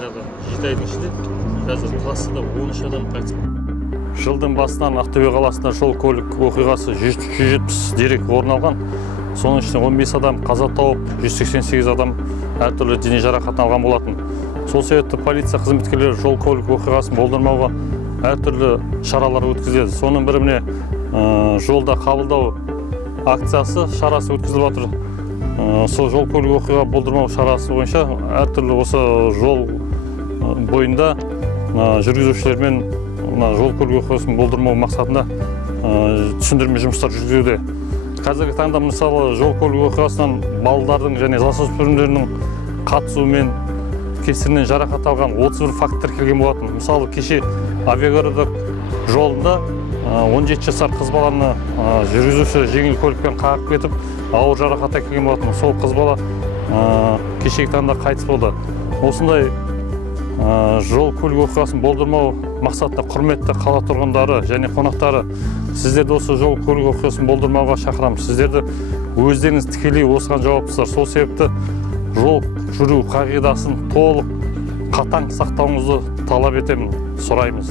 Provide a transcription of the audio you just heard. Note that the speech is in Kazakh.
жаңағы 7 айдың ішінде қазір трассада 13 адам қайтыс болды. Жылдың басынан Ақтөбе қаласында жол көлік оқиғасы 170 дерек орын алған. Соның ішінде 15 адам қаза тауып, 188 адам әртүрлі дене жарақатын алған болатын. Сол себепті полиция қызметкерлері жол көлік оқиғасын болдырмауға әртүрлі шаралар өткізеді. Соның бірі міне жолда қабылдау акциясы шарасы өткізіліп жатыр. Сол жол көлік оқиға болдырмау шарасы бойынша әртүрлі осы жол бойында жүргізушілермен жол көлік оқиғасын болдырмау мақсатында түсіндірме жұмыстар жүргізуде. Қазіргі таңда мысалы жол көлік оқиғасынан балалардың және жасөспірімдердің қатысуымен кесірінен жарақат алған 31 факт тіркелген болатын. Мысалы кеше Авиагородок жолында 17 жасар қыз баланы жүргізуші жеңіл көлікпен қағып кетіп, ауыр жарақат әкелген болатын. Сол қыз бала кешегі таңда қайтыс болды. Осындай жол көлік оқиғасын болдырмау мақсатында құрметті қала тұрғындары және қонақтары, сіздерді осы жол көлік оқиғасын болдырмауға шақырамыз. Сіздерді өздеріңіз тікелей осыған жауаптысыздар. Сол себепті жол жүру қағидасын толық қатаң сақтауыңызды талап етемін, сұраймыз.